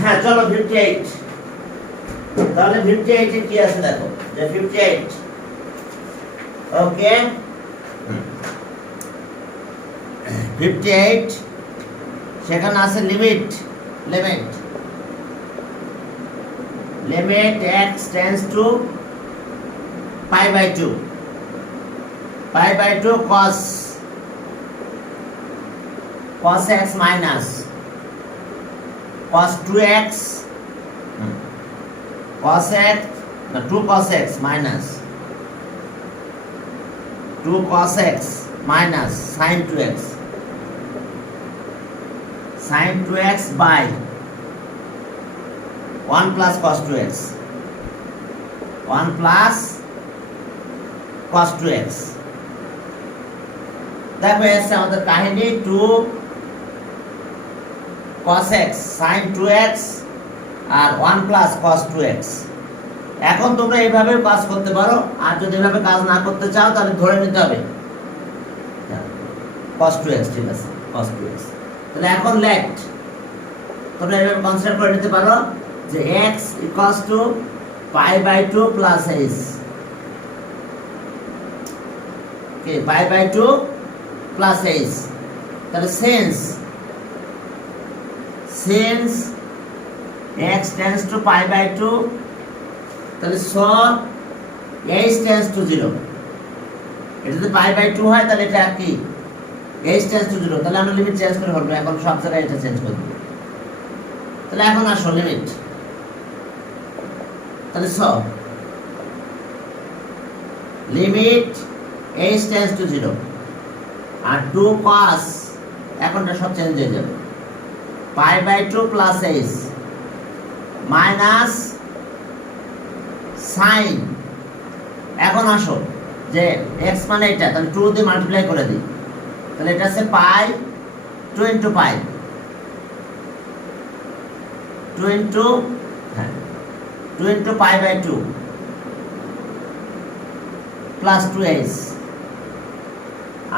হ্যাঁ চলো 58 তাহলে 58 এ কি আছে দেখো যে 58 ওকে 58 সেখানে আছে limit x tends to pi by 2 cos x minus cos 2x cos x 2 cos x minus 2 cos x minus sin 2x by 1 plus cos 2x 1 plus cos 2x দেখো এসে আমাদের কাহিনী 2 cos x sin 2x আর 1 plus cos 2x এখন তোমরা এইভাবে কাজ করতে পারো আর যদি এভাবে কাজ না করতে চাও তাহলে ধরে নিতে হবে cos 2x ঠিক আছে cos 2x তাহলে এখন লেট তোমরা এভাবে কনসিডার করে নিতে পারো যে x equals to pi by 2 plus h okay pi by 2 plus h তাহলে since x tends to pi by 2 তাহলে so h tends to 0 এটা যদি pi by 2 হয় তাহলে এটা কি h tends to 0 তাহলে আমরা লিমিট চেঞ্জ করে ফেলবো এখন সব জায়গায় এটা চেঞ্জ করব তাহলে এখন আসো লিমিট তাহলে so limit h tends to 0 আর 2 cos এখন এটা সব চেঞ্জ হয়ে যাবে pi by 2 plus h minus sin এখন আসো যে x মানে এটা তাহলে 2 দিয়ে মাল্টিপ্লাই করে দিই তাহলে এটা আছে pi 2 into pi 2 into হ্যাঁ 2 into pi by 2 plus 2h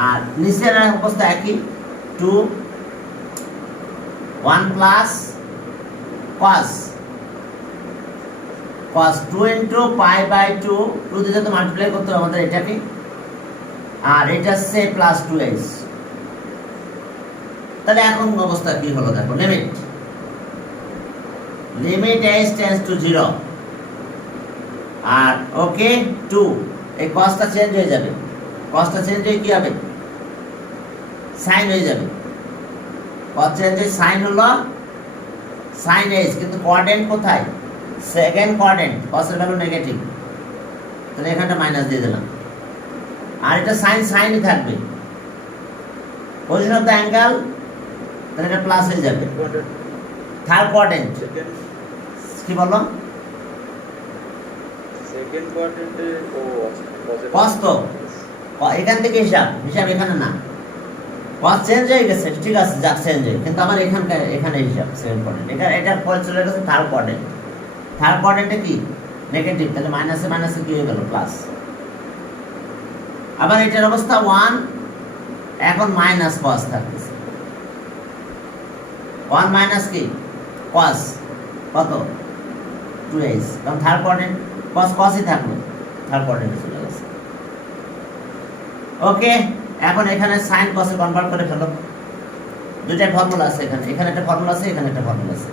আর নিচের অবস্থা একই 2 1 plus cos 2 into pi by 2 2 দিয়ে যত মাল্টিপ্লাই করতে হবে আমাদের এটাকে আর এটা সে প্লাস 2h তাহলে এখন অবস্থা কি হলো দেখো লিমিট h tends to 0 আর ওকে 2 এই cosটা চেঞ্জ হয়ে যাবে cosটা চেঞ্জ হয়ে কি হবে sin হয়ে যাবে cos চেঞ্জ হয়ে sin হলো sin h কিন্তু কোঅর্ডিনেট কোথায় সেকেন্ড কোঅর্ডিনেট cos এর ভ্যালু নেগেটিভ তাহলে এখানটা মাইনাস দিয়ে দিলাম আর এটা সাইনই থাকবে পজিশন অফ দ্য অ্যাঙ্গেল তাহলে এটা প্লাস হয়ে যাবে থার্ড কোঅর্ডিনেট কি বললাম সেকেন্ড কোয়াড্রেন্টে ও cos তো এখান থেকে হিসাব এখানে না cos চেঞ্জ হয়ে গেছে ঠিক আছে যাক চেঞ্জ হয়ে কিন্তু আমার এখানে হিসাব সেকেন্ড কোঅর্ডিনেট এটা পরে চলে গেছে থার্ড কোঅর্ডিনেটে কি নেগেটিভ তাহলে মাইনাসে কি হয়ে গেল প্লাস আবার এটার অবস্থা 1 এখন মাইনাস cos থাকতেছে 1 মাইনাস কি cos কত 2h কারণ থার্ড কোঅর্ডিনেট cosই থাকলো থার্ড কোঅর্ডিনেটে চলে গেছে ওকে এখন এখানে sin cos এ কনভার্ট করে ফেলো দুইটা ফর্মুলা আছে এখানে একটা ফর্মুলা আছে এখানে একটা ফর্মুলা আছে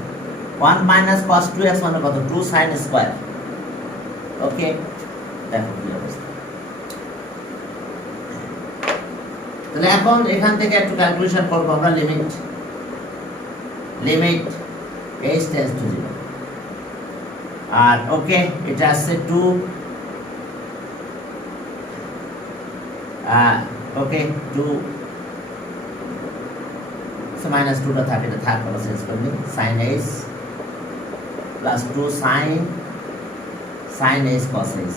1 minus cos 2x মানে কত 2 sin স্কয়ার ওকে দেখো কি অবস্থা তাহলে এখন এখান থেকে একটু ক্যালকুলেশন করব আমরা লিমিট h tends to 0 আর ওকে এটা আছে 2 ওকে 2 সো মাইনাস 2 টা থাকে এটা থাক আমরা চেঞ্জ করে নিই sin h plus 2 sin h cos h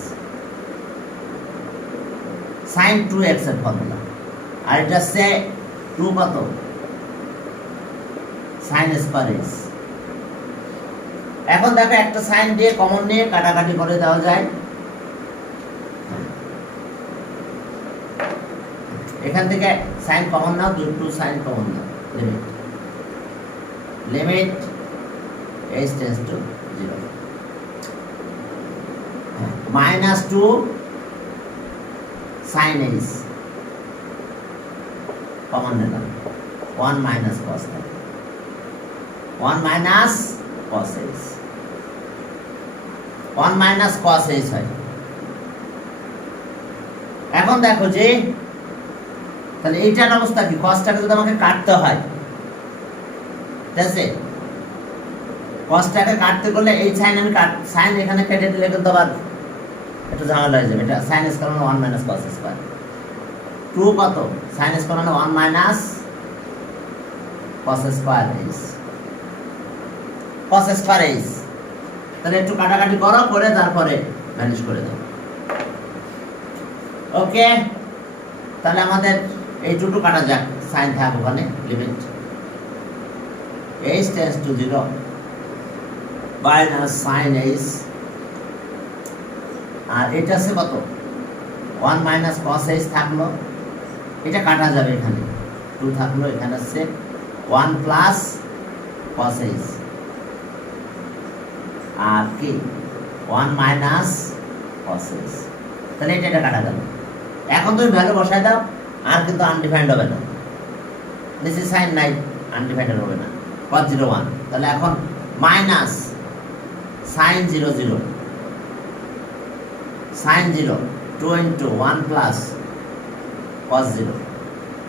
sin 2x এর ফর্মুলা আর এটা সে 2 কত sin স্কয়ার h এখন দেখো একটা সাইন দিয়ে কমন নিয়ে কাটাকাটি করে দেওয়া যায় এখান থেকে সাইন কমন নাও 2 sine common now limit h tends to 0 minus 2 sin h common নিলাম 1 মাইনাস cos থাকে 1 minus cos h 1 minus cos h হয়। এখন দেখো যে তাহলে এইটার অবস্থা কি, cosটাকে যদি আমাকে কাটতে হয়, ঠিক আছে, cosটাকে কাটতে করলে এই সাইন আমি সাইন এখানে কেটে দিলে কিন্তু আবার একটু ঝামেলা হয়ে যাবে। এটা সাইন স্কয়ার মানে 1 মাইনাস cos স্কয়ার, 2 কত সাইন স্কয়ার মানে 1 minus cos square h, cos square h। তাহলে একটু কাটাকাটি করো, করে তারপরে ভ্যানিশ করে দাও। ওকে, তাহলে আমাদের এই দুটো কাটা যাক, সাইন থাক ওখানে, limit h tends to 0 minus sine h, আর এটা আছে কত 1 মাইনাস cos h থাকলো, এটা কাটা যাবে, এখানে 2 থাকলো, এখানে আছে 1 প্লাস cos h, আর কি 1 মাইনাস cos h। তাহলে এটা কাটা গেল। এখন তুমি ভ্যালু বসাই দাও, আর কিন্তু আনডিফাইন্ড হবে না, নিচে সাইন নাই, আনডিফাইন্ড হবে না, cos 0 1। তাহলে এখন minus sine 0 0, sine 0 2 into 1 plus cos 0।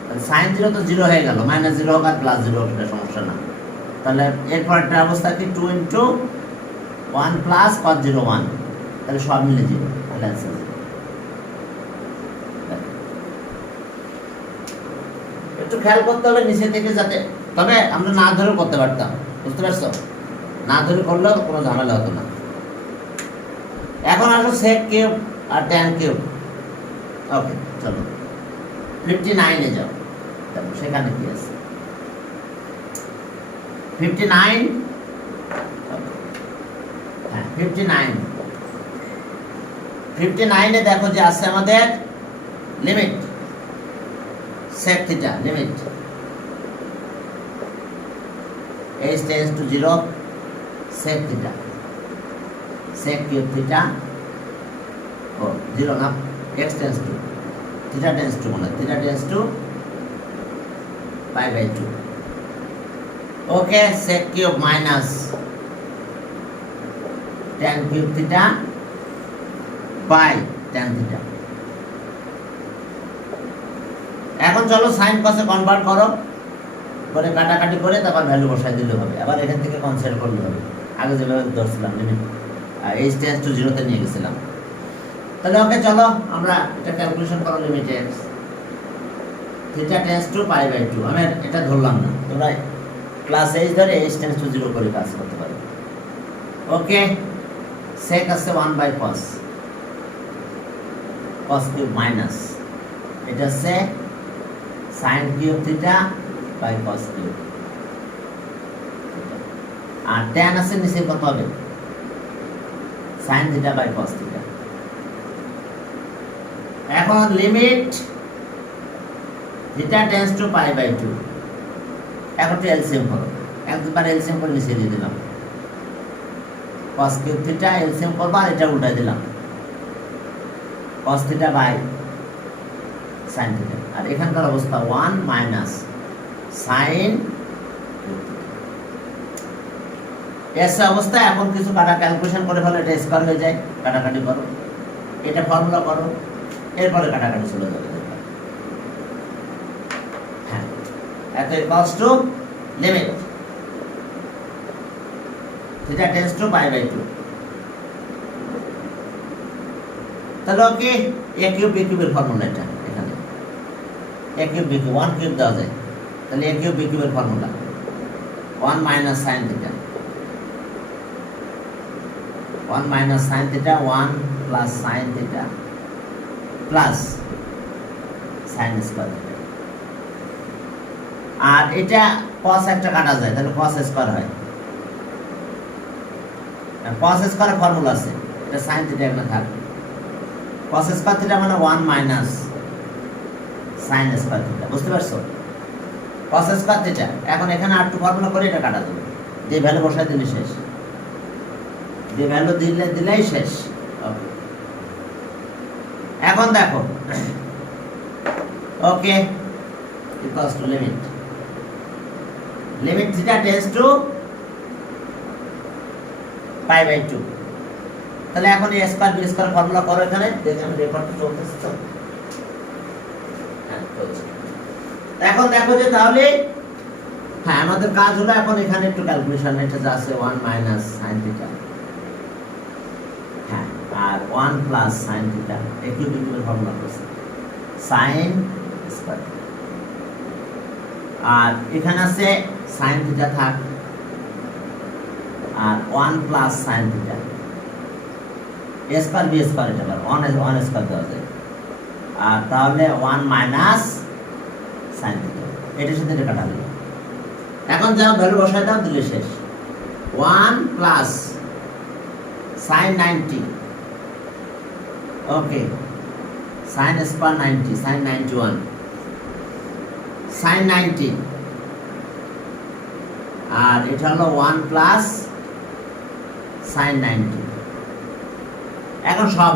তাহলে সাইন 0 তো 0 হয়ে গেল, মাইনাস 0 হোক আর প্লাস 0 হোক, এটা সমস্যা না। তাহলে এরপর একটা অবস্থা কি 2 ইন্টু 1 প্লাস cos 0 1, তাহলে সব মিলে 0, তাহলে অ্যান্সার 0। একটু খেয়াল করতে হবে নিচে থেকে যাতে, তবে আমরা না ধরে করতে পারতাম, বুঝতে পারছো, না ধরে করলেও কোনো ঝামেলা হতো না। এখন আসো sec কিউব আর tan কিউব। ওকে, চলো 59 এ যাও, দেখো সেখানে কি আছে 59। হ্যাঁ 59 এ দেখো যে আছে আমাদের limit sec theta, limit h tends to 0 sec theta, sec cube theta, ও 0 না, x tends to theta tends to মানে theta tends to pi by 2। Okay, sec cube minus tan cube theta by tan theta. এখন চলো sign কসে convert করো, করে কাটাকাটি করে তারপর ভ্যালু বসাই দিলে হবে। আবার এখান থেকে কনসিডার করলে হবে, আগে যেভাবে ধরছিলাম লিমিট h টেন্ডস টু 0 তে নিয়ে গেছিলাম। তাহলে ওকে চলো আমরা এটা ক্যালকুলেশন করো, limit x theta tends to pi by 2, আমি এটা ধরলাম না, তোমরা প্লাস h ধরে h টেন্ডস টু 0 করে কাজ করতে পারো। ওকে, sec আছে 1 by cos, cos cube minus এটা আছে sin cube theta by cos cube, আর tan আছে নিচে কত হবে sin theta by cos theta. এখন limit theta tends to pi by 2, এখন এলসিএম করো, একবার এলসিএম করে নিচে দিয়ে দিলাম cos কিউব থিটা, এলসিএম করবো আর এটা উল্টাই দিলাম cos theta by sin theta, আর এখানকার অবস্থা 1 মাইনাস sin এস অবস্থা। এখন কিছু কাটা ক্যালকুলেশন করে ফেলো, এটা স্কয়ার হয়ে যায়, কাটাকাটি করো, এটা ফর্মুলা করো, এরপরে কাটাকাটি চলে যাবে। হ্যাঁ, এত equals to limit theta tends to pi by 2। তাহলে ওকে, a কিউব b কিউবের ফর্মুলা এটা, এখানে a cube b cube 1 cube দেওয়া যায়, তাহলে a কিউব b কিউবের formula 1 minus sin theta, 1 minus sin theta 1 plus sin theta plus sin square theta, আর এটা cos একটা কাটা যায়, তাহলে cos স্কয়ার হয়, cos স্কয়ারের ফর্মুলা আছে, এটা sin থিটা এখানে থাকবে, cos স্কয়ার থিটা মানে 1 মাইনাস sin স্কয়ার থিটা, বুঝতে পারছো, cos স্কয়ার থিটা। এখন এখানে আর একটু ফর্মুলা করে এটা কাটা যাবে, যে ভ্যালু বসাই দিলে শেষ। যে ভ্যালু দিলেই শেষ। ওকে, এখন দেখো, okay equals to limit theta tends to pi by 2। তাহলে এখন এই স্কয়ার বি স্কয়ার ফর্মুলা করো এখানে, দেখে আমি রেকর্ডটা চলতেছে তো। হ্যাঁ চলছে। এখন দেখো যে তাহলে হ্যাঁ আমাদের কাজ হলো এখন এখানে একটু ক্যালকুলেশন, এটা যা আছে 1 মাইনাস sin থিটা, হ্যাঁ আর 1 plus sin theta equivalent formula করছে sin স্কয়ার, আর এখানে আছে sin থিটা থাক আর 1 plus sin theta a square b square, এটা আবার 1 স্কয়ার দেওয়া যায়, আর তাহলে 1 মাইনাস sin থিটা, এটার সাথে এটা কাটা হলো। এখন যাও ভ্যালু বসায় দাও, দিলে শেষ। 1 প্লাস sin 90, ওকে sin স্কয়ার 90, sin 91, sin 90, আর এটা হলো 1 প্লাস sin 90। এখন সব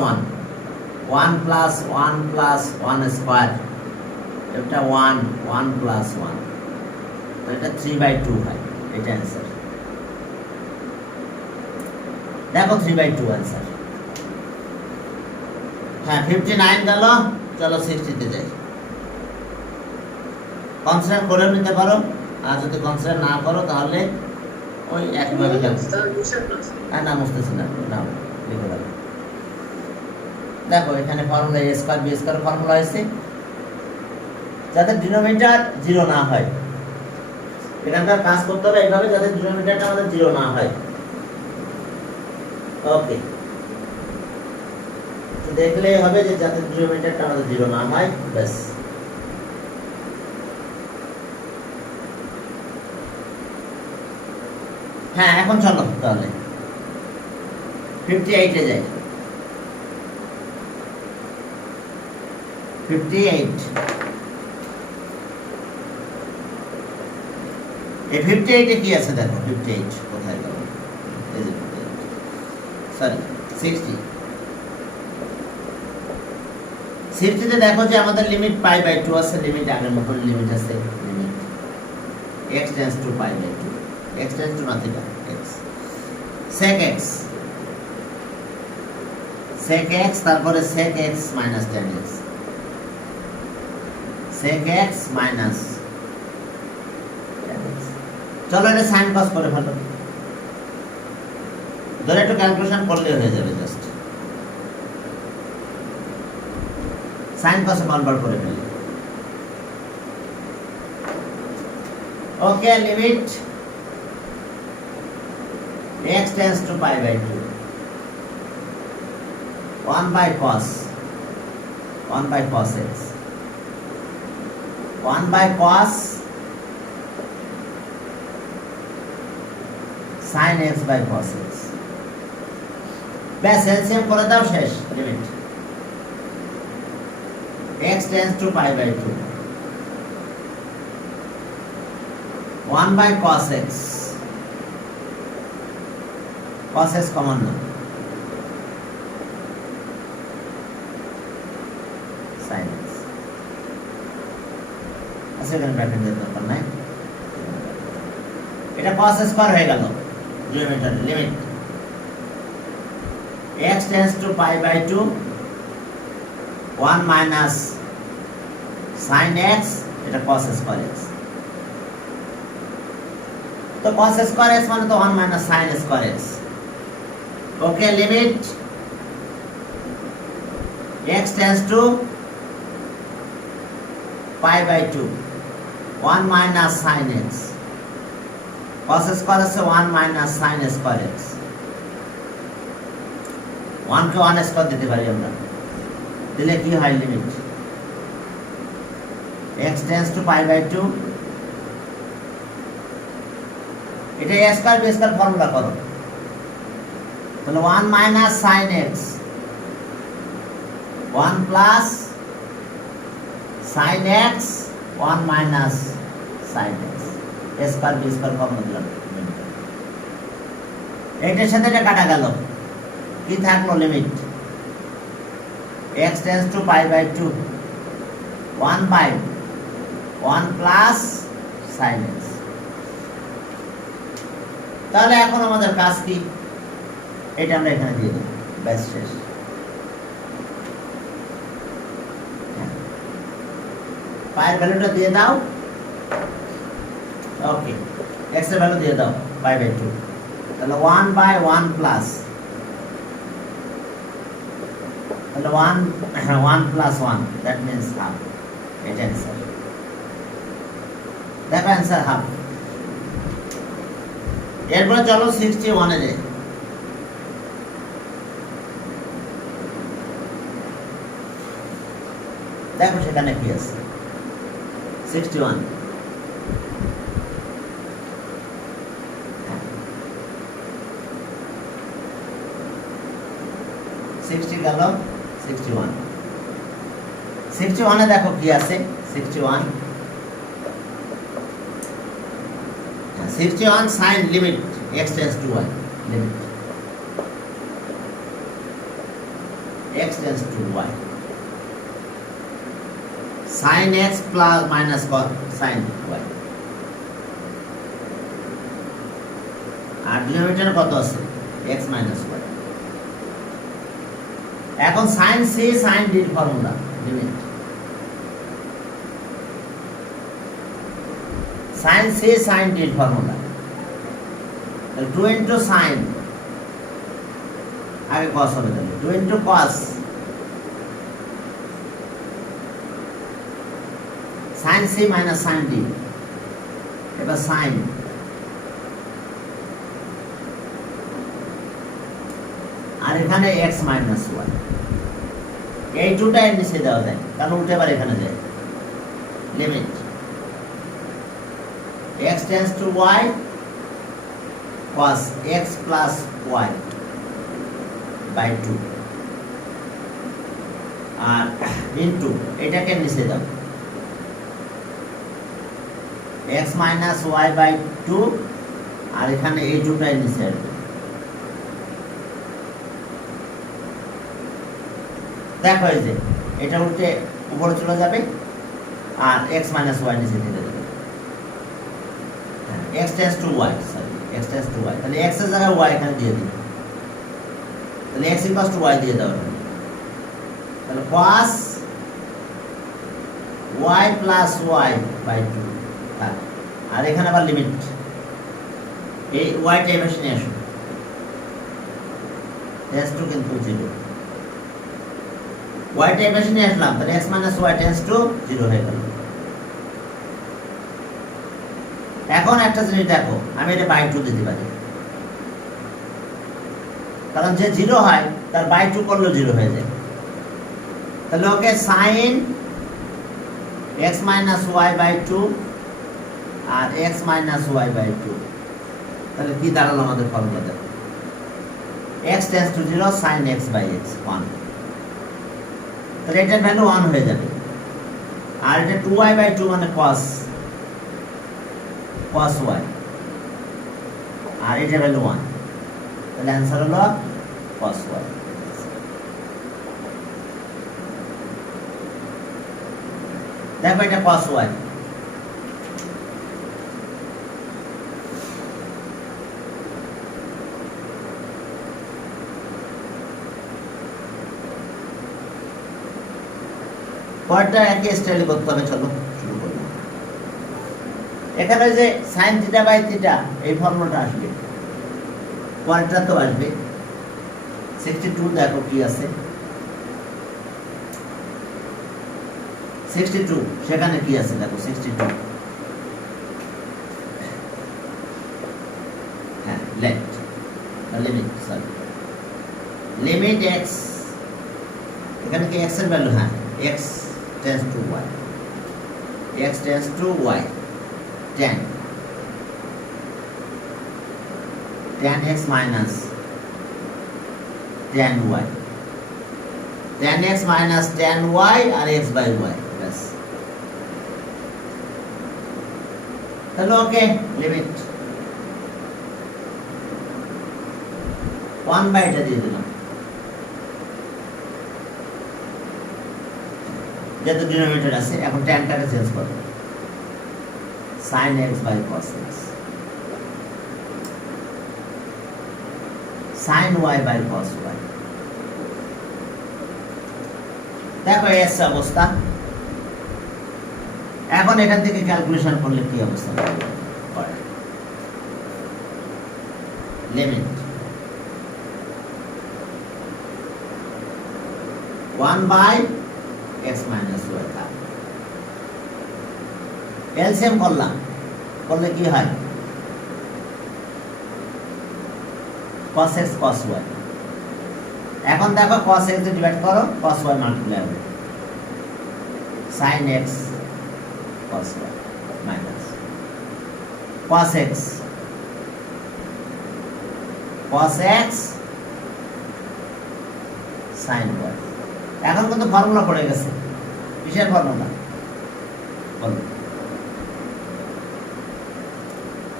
1 প্লাস 1 প্লাস 1 স্কয়ার, এটা 1 প্লাস 1, এটা 3/2 হয়, এটা অ্যান্সার। দেখো 3/2 অ্যান্সার। হ্যাঁ 59 গেল, চলো 60 তে যাই। কনসিডার করে নিতে পারো, আর যদি কনসিডার না করো তাহলে ওই একইভাবে যাবে। হ্যাঁ না বুঝতেছি না, লিখে দাও। দেখো এখানে formula a square b square formula হয়েছে, যাতে ডিনোমিনেটর 0 না হয়। এখানকার কাজ করতে হবে এইভাবে, যাতে ডিনোমিনেটরটা আমাদের 0 না হয়। ওকে, তো দেখলেই হবে যে যাতে ডিনোমিনেটরটা আমাদের 0 না হয়, ব্যাস। হ্যাঁ এখন চলো তাহলে 58 এ যাই। 58, এই 58 এ কি আছে দেখো, 58 কোথায় গেল, এই যে সরি 60। 60 তে দেখো যে আমাদের লিমিট পাই বাই 2 আছে, লিমিট আগের মতো লিমিট আছে, limit x tends to pi by 2, x tends to nothing x, sec x তারপরে sec x minus tan x, sec x minus tan x। চলো এটা সাইন কস করে ফেলো, ধরে একটু ক্যালকুলেশন করলে হয়ে যাবে, জাস্ট সাইন কসে কনভার্ট করে ফেলি। Okay, limit x tends to pi by 2, 1 by cos x, 1 by cos sin x by cos x, ব্যাস এলসিএম করে দাও, শেষ। Limit x tends to pi by 2, 1 by cos x, cos x common না, sin x আছে, এখানে bracket দেওয়ার দরকার নাই, এটা cos স্কয়ার হয়ে গেল। Denominator limit x tends to pi by 2, 1 minus sin x, এটা cos স্কয়ার x, তো cos স্কয়ার x মানে তো 1 minus sin square x। Okay, limit x tends to pi by 2, 1 minus sin x, cos square আছে 1 minus sin square x, 1 কে 1 square দিতে পারি আমরা, দিলে কি হয়, limit x tends to pi by 2, এটা a square b square formula করো, তাহলে 1 minus sin x, 1 plus sin x, 1 minus sin x, a square b square formula দিলাম। এটার সাথে এটা কাটা গেল, কি থাকলো limit x tends to pi by 2 1 by 1 plus sin x। তাহলে এখন আমাদের কাজ কি, এটা আমরা এখানে দিয়ে দেব, ব্যাস শেষ। পায়ের ভ্যালুটা দিয়ে দাও, ওকে, x এর ভ্যালু দিয়ে দাও পাই বাই 2, তাহলে 1 বাই 1 প্লাস, তাহলে 1 প্লাস 1 দ্যাট মিন্স হাফ, এটা অ্যান্সার। দেখো অ্যান্সার হাফ। এরপরে চলো 61 এ যাই। দেখো সেখানে কি আছে 61, গেল 61, 61 এ দেখো কি আছে 61, 61 sin limit x tends to y, limit x tends to y, sin x plus minus cos sin y, R denominator কত আছে x minus y। এখন sin c sin d formula, limit sin c sin d formula, 2 into sin, আগে cos হবে, তাহলে 2 into cos sin c minus sin d, এবার sin, আর এখানে x minus y, এই দুটা এর নিচে দেওয়া যায় কারণ উল্টে আবার এখানে যায়, limit x tends to y cos x plus y by 2, আর ইনটু এটাকে নিচে দাও x minus y by 2, আর এখানে এই দুটাই নিচে আসবে। দেখো এই যে এটা উল্টে উপরে চলে যাবে আর x minus y নিচে থেকে যাবে, x tends to y, sorry x tends to y, তাহলে x এর জায়গায় y এখানে দিয়ে দিই, তাহলে x equals to y দিয়ে দাও, তাহলে cos y plus y by 2, আর এখানে আবার লিমিট, এই y টা এভাবে নিয়ে আসো, tends to কিন্তু 0, y টা এভাবে নিয়ে আসলাম, তাহলে x minus y tends to 0 হয়ে গেল। এখন একটা জিনিস দেখো, আমি এটা বাই 2 দিতে পারি, কারণ যে 0 হয় তার বাই 2 করলে 0 হয়ে যায়, তাহলে ওকে sin x minus y by 2 R x minus y by 2, তাহলে কি দাঁড়ালো আমাদের ফর্মুলা দেখো, x tends to 0 sin x by x 1, তাহলে এটার ভ্যালু 1 হয়ে যাবে, আর এটা 2y by 2 মানে cos y, আর এটার ভ্যালু 1, তাহলে অ্যান্সার হলো cos y। দেখো এটা cos y, পরেরটা একই স্টাইলে করতে হবে, চলো শুরু করি। এখানে যে sin θ বাই θ এই ফর্মুলাটা আসবে, পরেরটা তো আসবে 62, দেখো কি আছে 62, সেখানে কি আছে দেখো 62, হ্যাঁ left limit, sorry limit x, এখানে কি x এর ভ্যালু, হ্যাঁ x tends to y, x tends to y, tan x minus tan y, tan x minus tan y R x by y, ব্যাস, তাহলে ওকে লিমিট 1 বাই এটা দিয়ে দিলাম, যেহেতু ডিনোমিনেটর আছে, এখন ট্যানটাকে চেঞ্জ করো, sin x by cos x, sin y by cos y। দেখো এস অবস্থা। এখন এখান থেকে ক্যালকুলেশন করলে কি অবস্থা করে, limit 1 by x minus y থাকে, এলসিএম করলাম, করলে কি হয়, cos x cos y। এখন দেখো cos x দিয়ে ডিভাইড করো, cos y মাল্টিপ্লাই হবে, sin x cos y minus cos x sin y। এখন কিন্তু ফর্মুলা পড়ে গেছে, কিসের ফর্মুলা বলো,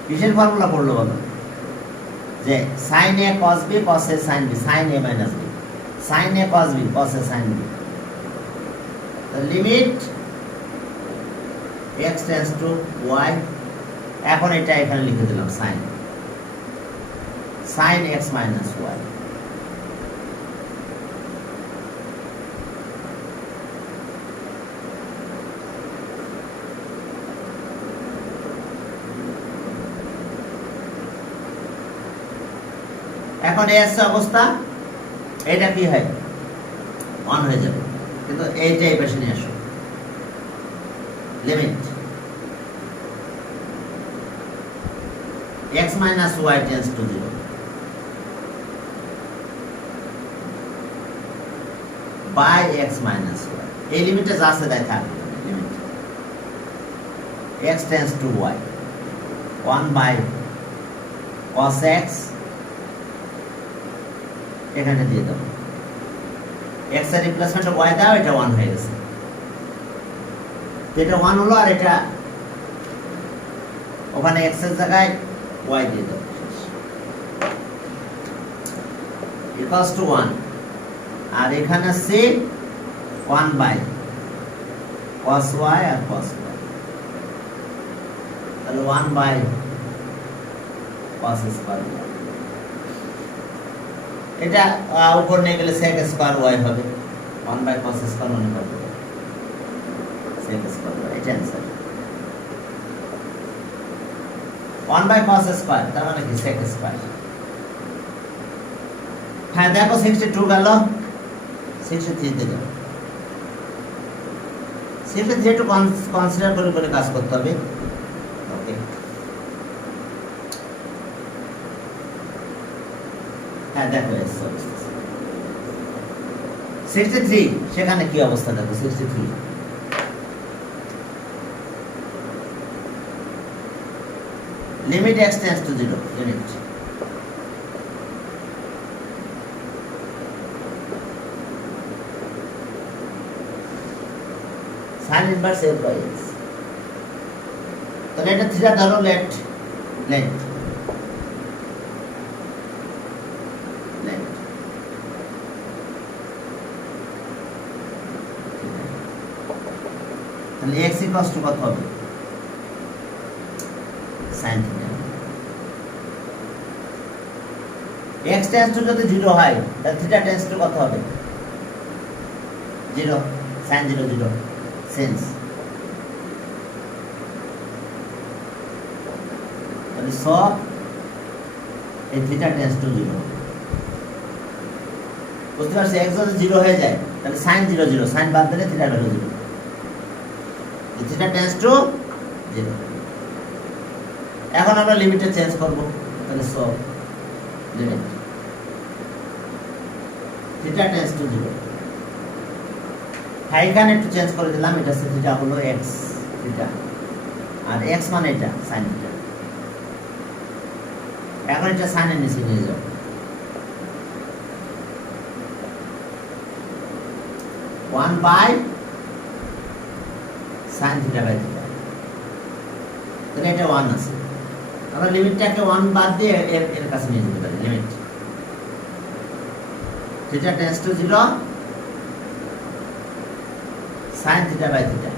কিসের ফর্মুলা পড়লো বলো, যে sin a cos b cos a sin b, sin a minus b, sin a cos b cos a sin b, limit x tends to y। এখন এটা এখানে লিখে দিলাম sin x minus y। এখন এস অবস্থা, এটা কি হয়, 1 হয়ে যাবে, কিন্তু এইটা এই পাশে নিয়ে আসো, limit x minus y tends to 0 by x minus y। এই লিমিটে যা আছে তাই থাকবে, limit x tends to y 1 by cos x, এখানে দিয়ে দাও, x এর রিপ্লেসমেন্টে y দাও, এটা 1 হয়ে গেছে, এটা 1 হলো, আর এটা ওখানে x এর জায়গায় y দিয়ে দাও, ইকুয়ালস টু 1, আর এখানে আছে 1 বাই cos y আর cos y, তাহলে 1 বাই cos স্কয়ার y। এটা উপর নিয়ে গেলে sec স্কয়ার y হবে, 1 বাই cos স্কয়ার মনে করবে, sec স্কয়ার y, এটা অ্যানসার। 1 বাই cos স্কয়ার তার মানে কি sec স্কয়ার। হ্যাঁ দেখো 62 গেল, 63 তে যাও, 63 একটু কনসিডার করে করে কাজ করতে হবে, ওকে। হ্যাঁ দেখো 63 সেখানে কি অবস্থা দেখো, 63 limit x tends to 0, limit sin inverse f by x। তাহলে এটা থিটা ধরো, লেফট লেফট লেফট, তাহলে x ইকুয়ালস টু কত হবে, sin theta. x tends to যদি 0 হয়, তাহলে থিটা tends to কত হবে, 0, sin 0 0 সেন্স, তাহলে সব এই থিটা টেন্ডস টু 0, বুঝতে পারছি। x যদি 0 হয়ে যায় তাহলে sin 0 0, sin বাদ দিলে theta value 0, theta tends to 0। এখন আমরা লিমিটে চেঞ্জ করব, তাহলে সব লিমিট থিটা টেন্ডস টু 0। হ্যাঁ এখানে একটু চেঞ্জ করে দিলাম, এটা থিটা হলো x থিটা, আর x মানে এটা sin থিটা। এখন এটা sin এর নিচে নিয়ে যাও, 1 by sin theta by theta, তাহলে এটা 1 আছে, আমরা লিমিটটাকে 1 বাদ দিয়ে এর কাছে নিয়ে যেতে পারি, limit theta tends to 0 sine theta by theta,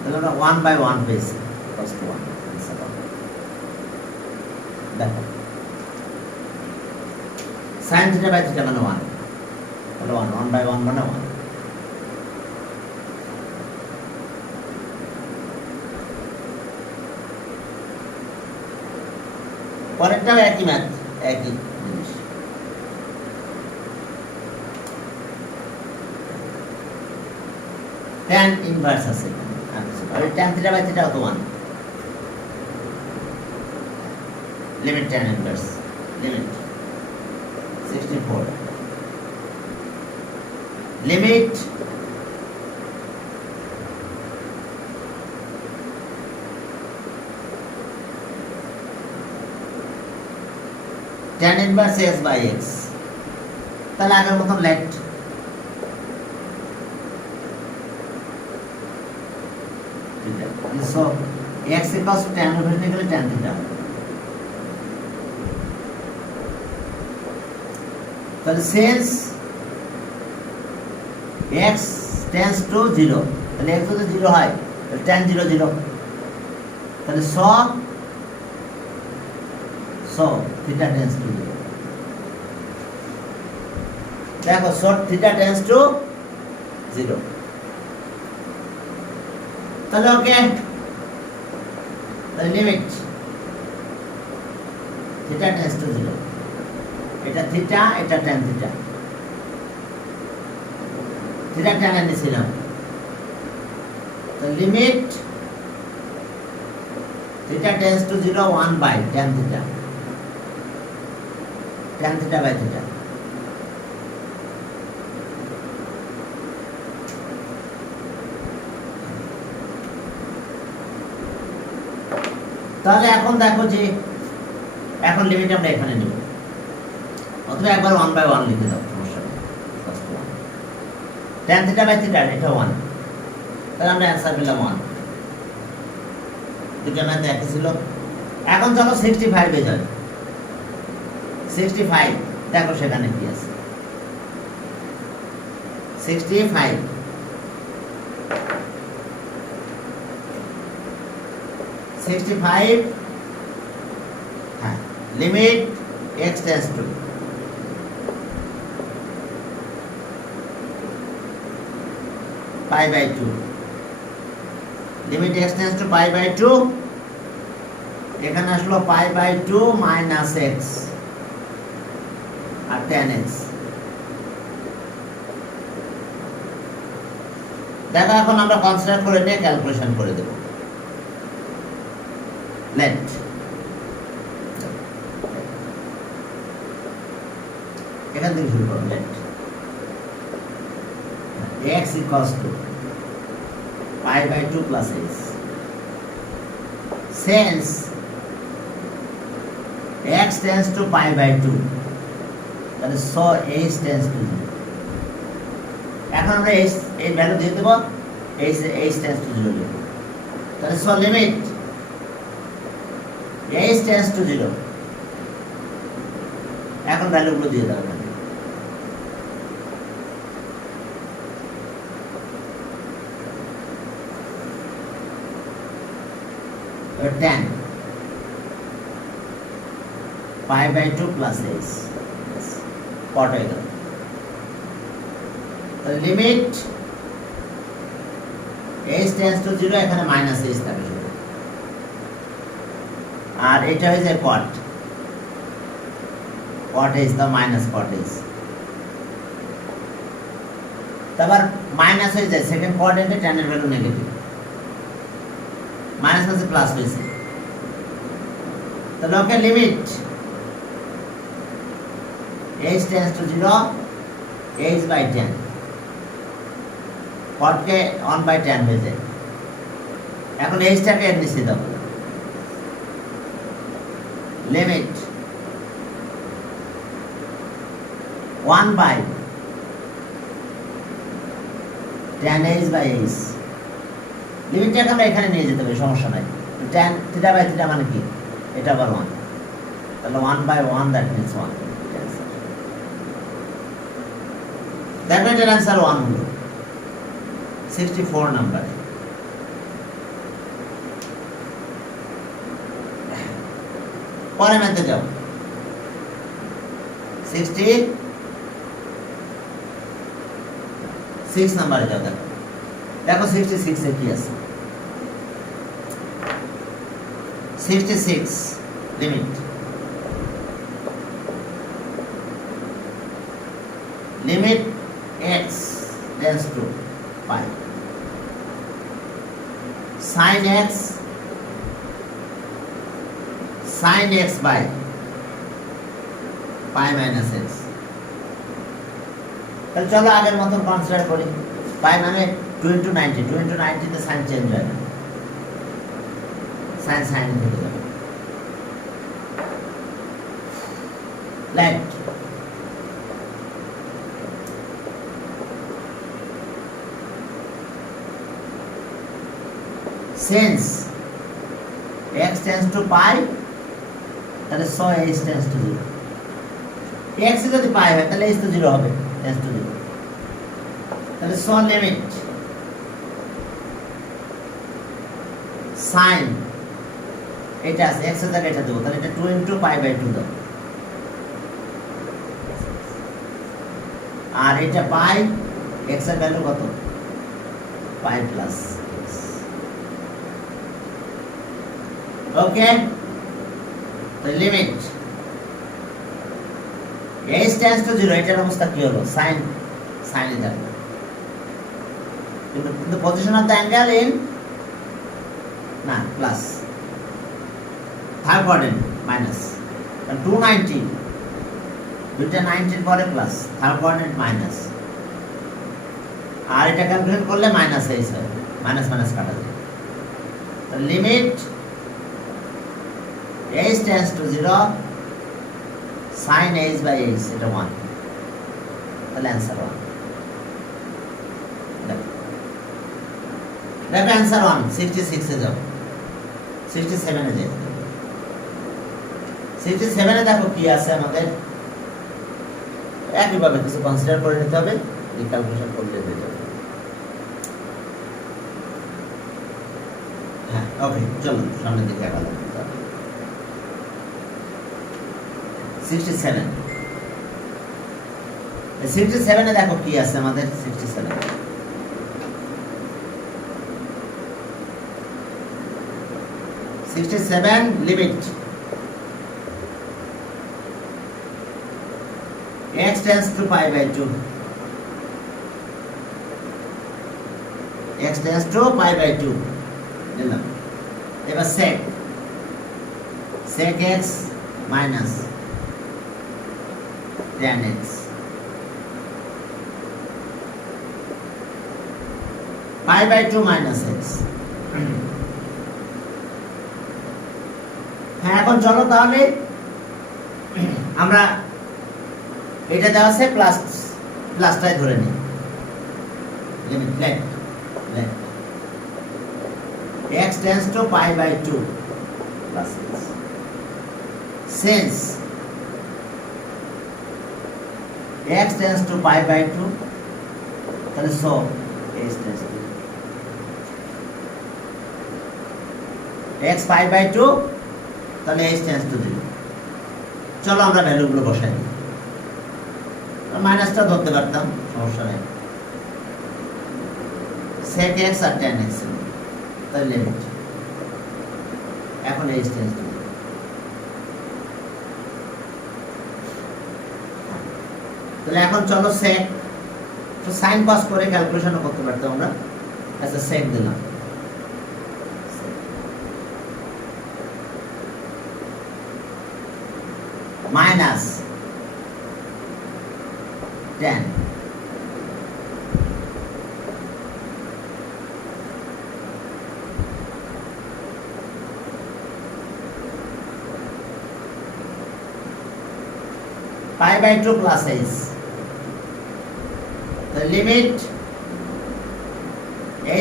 তাহলে আমরা 1/1 পেয়েছি cos 1। দেখো সাইন থিটা বাই থিটা মানে 1, তাহলে 1/1 মানে 1। পরেরটাও একই ম্যাথ, একই জিনিস। tan ইনভার্স আছে, আর tan থিটা বাই থিটা তো 1। Limit tan inverse, limit 64, limit tan inverse x by x, তাহলে আগের মতন let so x equals to tan over নিয়ে গেলে tan থিটা, তাহলে since x tends to 0, তাহলে x যদি 0 হয় তাহলে tan 0 0, তাহলে so theta tends to 0। দেখো so theta tends to 0, তাহলে ওকে, তাহলে লিমিট থিটা টেন্ডস টু 0, এটা থিটা, এটা tan থিটা, থিটা tan নিয়েছিলাম, তো limit theta tends to 0 1/tan theta, tan theta by theta. তাহলে এখন দেখো যে এখন লিমিট আমরা এখানে নিব, অথবা একবার 1/1 লিখে দাও, সমস্যা নেই। tan থিটা বাই থিটা এটা 1, তাহলে আমরা অ্যান্সার পেলাম 1। দুটো ম্যাথ একই ছিল। এখন চলো 65 এ যাই। 65 দেখো সেখানে কি আছে। 65 হ্যাঁ, limit x tends to π/2, limit x tends to π/2, এখানে আসলো π/2 মাইনাস x আর tan x। দেখো এখন আমরা কনসিডার করে নিয়ে ক্যালকুলেশন করে দেব। লেট এখান থেকে শুরু করো। Let x equals to π/2 plus h, since x tends to π/2, that is so h tends to 0। এখন আমরা h এই ভ্যালু দিয়ে দেব, h tends to 0 লিখব, তাহলে so limit h tends to 0। এখন ভ্যালুগুলো দিয়ে দাও। tan π/2 plus h কত হয়ে গেল। লিমিট h tends to 0, এখানে মাইনাস h থাকে শুধু, আর এটা হয়ে যায় cot h, তো মাইনাস cot h, তারপর মাইনাস হয়ে যায় সেকেন্ড কোয়াড্রেন্টে tan এর ভ্যালু নেগেটিভ, মাইনাস আছে প্লাস হয়েছে, তাহলে okay limit h tends to 0 h/tan, cot কে 1/tan হয়ে যায়। এখন h টাকে এর নিচে দাও, লিমিট 1/tan h/h, লিমিটটাকে আমরা এখানে নিয়ে যেতে পারি, সমস্যা নাই। tan θ/θ মানে কি, এটা আবার 1, তাহলে 1/1 দ্যাট মিন্স 1। দেখো এটার অ্যান্সার 1 হলো। 64 নাম্বারে। পরে ম্যাথে যাও। 66 নাম্বারে যাও। দেখো দেখো 66 এ কি আছে। 66 limit x tends to pi sin x by pi minus x। তাহলে চলো আগের মতো কনসিডার করি। পাই মানে 2 into 90, 2 into 90 তে সাইন চেঞ্জ হয় না, সাইন সাইন থেকে যাবে। Let since x tends to pi, তাহলে so h tends to 0। x যদি পাই হয় তাহলে h তো 0 হবে, tends to 0। তাহলে so limit sin এটা আছে x এর জায়গায় এটা দেবো, তাহলে এটা 2 into pi by 2 দাও, আর এটা পাই x এর ভ্যালু কত, pi plus x। ওকে, তো লিমিট h tends to 0, এটার অবস্থা কি হলো, sin sin এটা কিন্তু position of the angle in না প্লাস, থার্ড কোয়াড্রেন্ট মাইনাস, 290 দুইটা 90 পরে প্লাস, থার্ড কোয়াড্রেন্ট মাইনাস, আর এটা ক্যালকুলেট করলে মাইনাস এই হবে, মাইনাস মাইনাস কাটা যায়। তো limit h tends to 0 sin h by h, এটা 1, তাহলে অ্যান্সার 1। দেখো অ্যান্সার 1। 66 এ যাও, 67 এ যাও। 67 এ দেখো কি আছে আমাদের, একইভাবে কিছু কনসিডার করে নিতে হবে, এই ক্যালকুলেশন করলে হয়ে যাবে। হ্যাঁ ওকে, চলো সামনের দিকে আগালাম। 67 এ দেখো কি আছে আমাদের। 67 limit x tends to pi by 2, x tends to pi by 2 দিলাম। এবার sec x minus tan x, pi by 2 minus x। হ্যাঁ এখন চলো তাহলে আমরা এটা দেওয়া আছে প্লাস, প্লাসটাই ধরে নিই। Limit let x tends to pi by 2 plus x, since x tends to pi by 2, তাহলে so h tends to x pi by 2, তাহলে h tends to 0। চলো আমরা ভ্যালুগুলো বসাই দিই, মাইনাসটা ধরতে পারতাম, সমস্যা নেই। sec x আর tan x, তাহলে লিমিট এখন h tends to 0। তাহলে এখন চলো sec, তো sin পাস করে ক্যালকুলেশনও করতে পারতাম আমরা। আচ্ছা sec দিলাম, minus tan pi by 2 plus h, the limit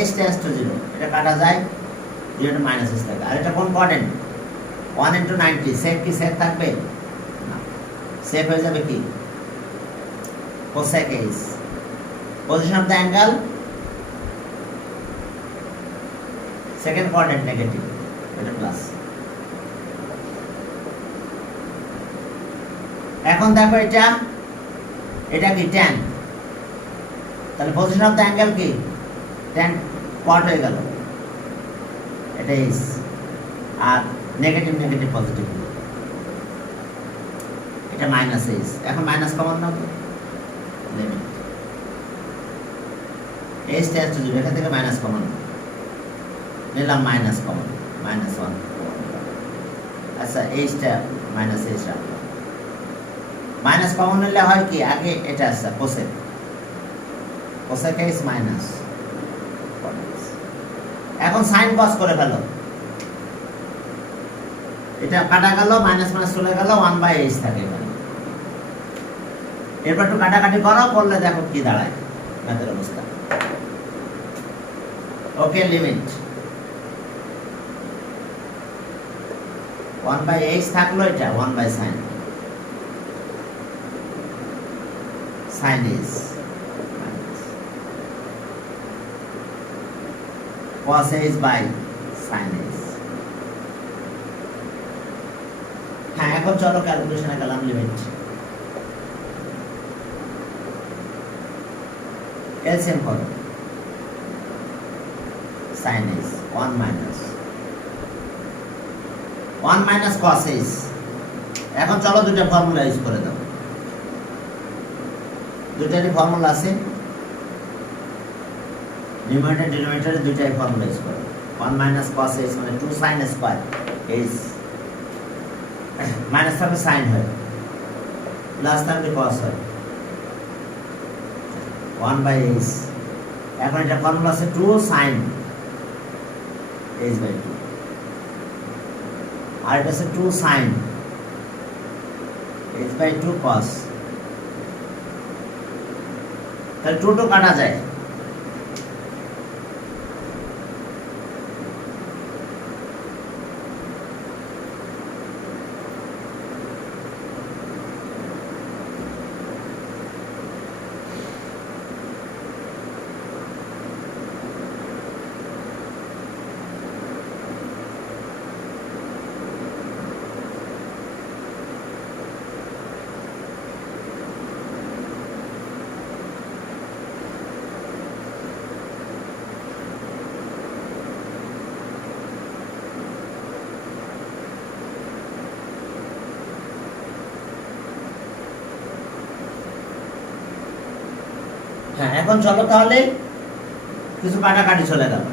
h tends to 0, এটা কাটা যায়, 0 মাইনাস h থাকে। আর এটা কোন কোয়াড্রেন্ট, 1 into 90, sec কি sec থাকবে না, sec হয়ে যাবে কি cosec h। Position of the angle second coordinate negative, এটা প্লাস। এখন দেখো এটা কি tan, তাহলে পজিশন অফ দ্য অ্যাঙ্গেল কি tan কট হয়ে গেল, এটা ইজ, আর নেগেটিভ নেগেটিভ পজিটিভ, এটা মাইনাস ইজ। এখন minus common now, limit h tends to 0, এখান থেকে মাইনাস কমন নিলাম, মাইনাস কমন, -1। আচ্ছা এইচটা মাইনাস এইচ রাখলাম, মাইনাস কমন নিলে হয় কি, আগে এটা আসছে কোসেক, কোসেক এইচ মাইনাস, এখন সাইন কস করে ফেলো, এটা কাটা গেল, মাইনাস মাইনাস চলে গেল, 1/h থাকে এখানে। এরপর একটু কাটাকাটি করো, করলে দেখো কি দাঁড়ায় ম্যাথের অবস্থা। ওকে, লিমিট 1/h থাকলো, এটা 1/sin, sin is cos h by sin h। হ্যাঁ, এখন চলো ক্যালকুলেশনে গেলাম, লিমিট এলসিএম করো, sin h 1 minus cos h। এখন চলো দুটো ফর্মুলা ইউজ করে দাও, দুটারই ফর্মুলা আছে, নিউমারেটর ডিনোমিনেটরে দুটাই ফর্মুলা ইউজ করো। 1 minus cos h মানে 2 sin স্কয়ার h, মাইনাস থাকলে সাইন হয়, প্লাস থাকলে cos হয়, 1/h। এখন এটা ফর্মুলা আছে 2 sin h/2, আর এটা আছে 2 sin h/2 cos, তাহলে 2 কাটা যায়, হ্যাঁ। এখন চলো তাহলে কিছু কাটাকাটি চলে গেল,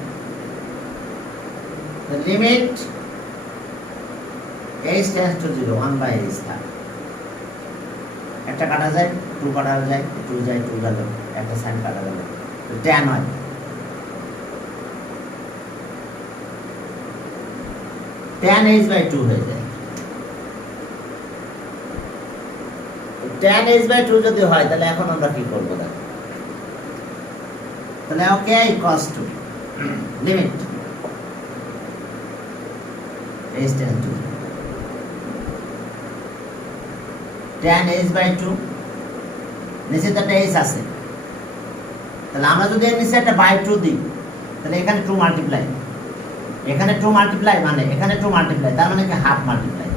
limit h tends to 0, 1/h থাকে, একটা কাটা যায়, 2 কাটা যায়, 2 যায়, 2 গেল, একটা সাইন কাটা গেল, tan হয়, tan h/2 হয়ে যায়। tan h/2 যদি হয় তাহলে এখন আমরা কি করব দেখো, তাহলে ওকে cos 2, limit h tends to 0, tan h/2, নিচে তো একটা h আছে, তাহলে আমরা যদি এর নিচে একটা /2 দিই, তাহলে এখানে 2 মাল্টিপ্লাই, এখানে 2 মাল্টিপ্লাই, মানে এখানে 2 মাল্টিপ্লাই, তার মানে কি হাফ মাল্টিপ্লাই,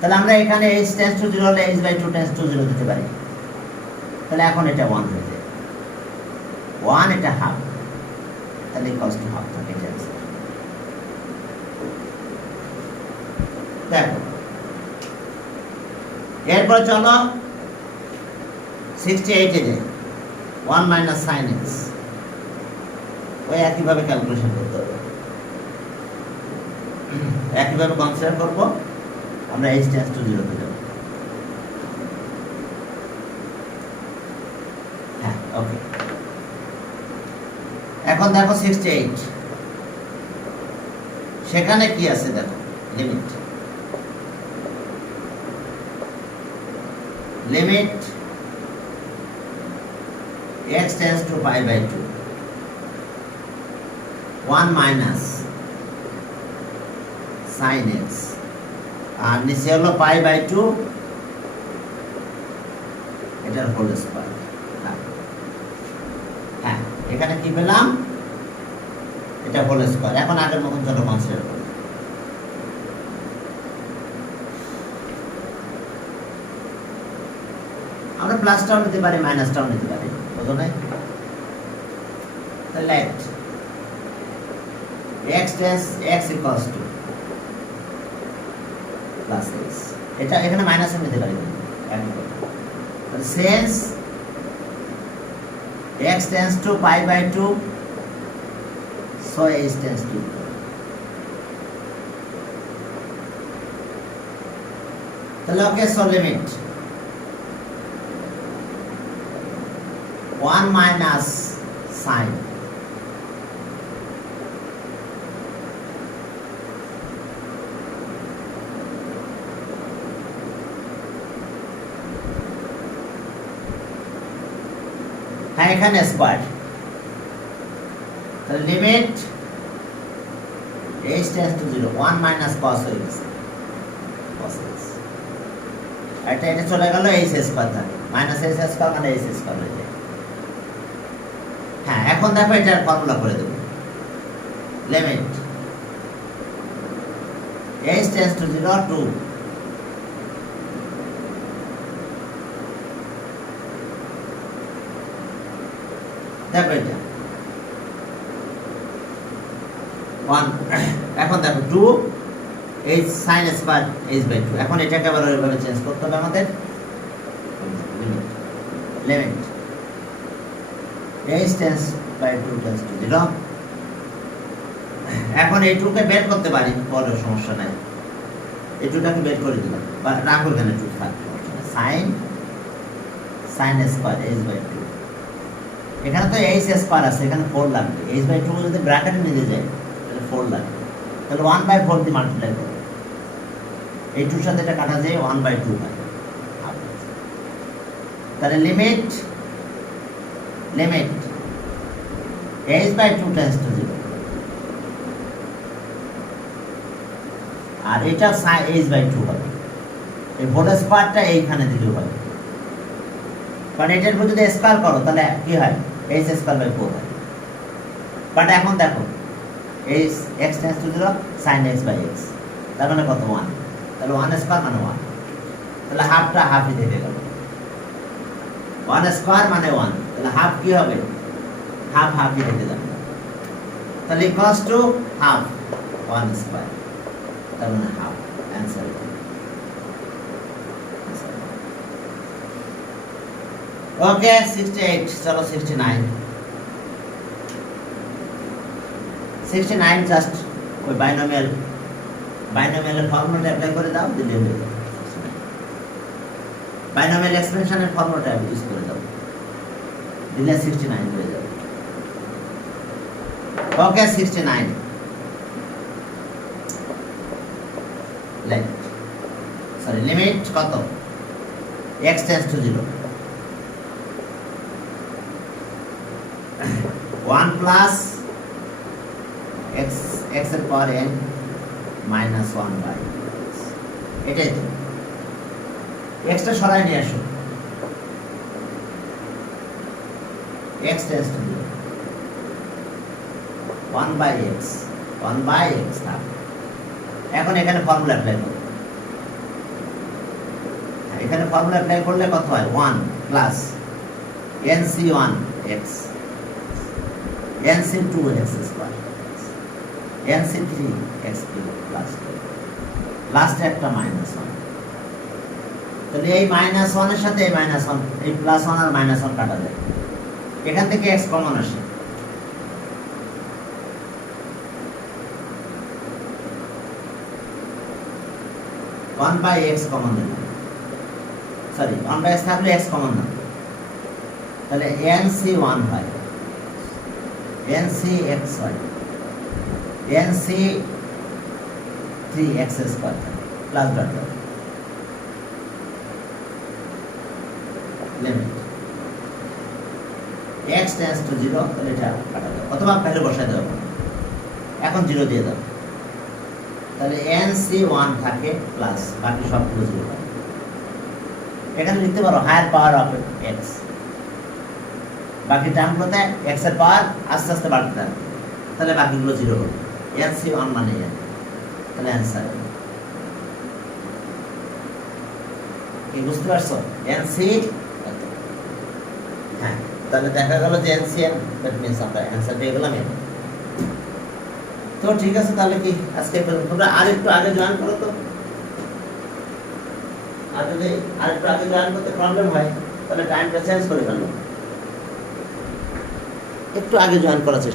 তাহলে আমরা এখানে h টেন্ডস টু 0 হলে h/2 টেন্ডস টু 0 দিতে পারি, তাহলে এখন এটা 1 হয়ে যায়, 1 এটা হাফ, তাহলে cos 2 হাফ থাকে, এটা আছে। দেখো এরপর চলো 68 এ যাই, 1 minus sin x, ওই একইভাবে ক্যালকুলেশন করতে হবে, একইভাবে কনসিডার করবো, আমরা h টেন্ডস টু 0 তে যাব। হ্যাঁ, ওকে। এখন দেখো 68, সেখানে কি আছে দেখো, limit x tends to π/2, 1 minus sin x, আর নিচে হলো π/2, এটার হোল স্কয়ার। এখানে কি পেলাম, এটা হোল স্কয়ার। এখন আগের মতন চলো কনসিডার করি। আমরা প্লাসটাও নিতে পারি, মাইনাসটাও নিতে পারি, বুঝো নাই? Let x tends x equals to plus x, এটা এখানে মাইনাসও নিতে পারি। Since x tends to pi by 2, so h tends to, তাহলে okay, so limit 1 minus sine হ্যাঁ এখানে স্কয়ার, তাহলে limit h tends to 0, 1 minus cos হয়ে গেছে, cos x, এটা চলে গেল h স্কয়ার থাকে, মাইনাস h স্কয়ার মানে h স্কয়ার হয়ে যায়। হ্যাঁ এখন দেখো এটার ফর্মুলা করে দেব, লিমিট h টেন্স টু 0 2 দেখো এটা 1, এখন দেখো 2 h sin square h by 2, এখন এটাকে আবার ওইভাবে চেঞ্জ করতে হবে আমাদের, limit h tends by 2 tends to 0। এখন এই 2 কে বের করতে পারি, পরে সমস্যা নাই, এই 2টাকে বের করে দিলাম, বা রাখো এখানে 2 থাকবে, sin স্কয়ার h বাই 2, এখানে তো h স্কয়ার আছে, এখানে 4 লাগবে, h বাই 2 যদি ব্র্যাকেটে নিয়ে যায় তাহলে 4 লাগবে, তাহলে 1/4 দিয়ে মাল্টিপ্লাই করো, এই 2 সাথে এটা কাটা যায় 1/2 হয়, তাহলে limit h by 2 tends to 0, আর এটা h বাই 2 হবে, এই হোল স্কয়ারটা এইখানে দিলেও হবে, কারণ এটার উপর যদি স্কয়ার করো তাহলে কি হয়, h স্কয়ার বাই 4 হয়। বাট এখন দেখো h x tends to 0 sin x by x, তার মানে কত 1, তাহলে 1 স্কয়ার মানে 1, তাহলে হাফটা হাফই থেকে গেল, 1 স্কয়ার মানে 1, তাহলে হাফ কি হবে, হাফ হাফই থেকে যাবে, তাহলে ইকুয়ালস টু হাফ 1 স্কয়ার, তার মানে হাফ, অ্যান্সার। ওকে 68, চলো 69 জাস্ট ওই বাইনোমিয়ালের ফর্মুলাটা অ্যাপ্লাই করে দাও, দিলে হয়ে যাবে। বাইনোমিয়াল এক্সপ্রেশনের ফর্মুলাটা ইউজ করে দাও, দিলে 69 হয়ে যাবে। ওকে 69 লিমিট কত, x tends to 0, 1 plus x এর পাওয়ার n মাইনাস 1 বাই, এটাই তো, x টা সরাই নিয়ে আসো, x tends to 0, 1 by x থাক। এখন এখানে ফর্মুলা অ্যাপ্লাই করো, এখানে ফর্মুলা অ্যাপ্লাই করলে কত হয়, 1 plus nc1 x nc2 x square nc3 x cube plus লাস্টে একটা মাইনাস 1, তাহলে এই মাইনাস 1 এর সাথে এই মাইনাস 1, এই প্লাস 1 আর মাইনাস 1 কাটা যায়, এখান থেকে x কমন আসে, ওয়ান বাই এক্স কমন দিলাম, সরি 1 বাই x থাকলে x কমন না, তাহলে nc1 হয়, nc(x) হয়, nc3x square plus dot dot, limit x tends to 0, তাহলে এটা কাটা দাও, অথবা ভ্যালু বসায় দাও, এখন 0 দিয়ে দাও, তাহলে nc1 থাকে প্লাস বাকি সবগুলো 0 হয়। এখানে লিখতে পারো হায়ার পাওয়ার অফ x, বাকি টার্মগুলোতে এক্স এর পাওয়ার আস্তে আস্তে বাড়তে থাকবে, তাহলে বাকিগুলো জিরো হবে। এনসি ওয়ান মানে এন, তাহলে অ্যান্সার কি বুঝতে পারছো? এনসি, হ্যাঁ, তাহলে দেখা গেল যে এনসিএন, দ্যাট মিন্স আমরা অ্যান্সার পেয়ে গেলাম এন। তো ঠিক আছে, তাহলে কি আজকে তোমরা আরেকটু আগে জয়েন করো তো, আর যদি আরেকটু আগে জয়েন করতে প্রবলেম হয় তাহলে টাইমটা চেঞ্জ করে ফেলো, একটু আগে জয়েন করার চেষ্টা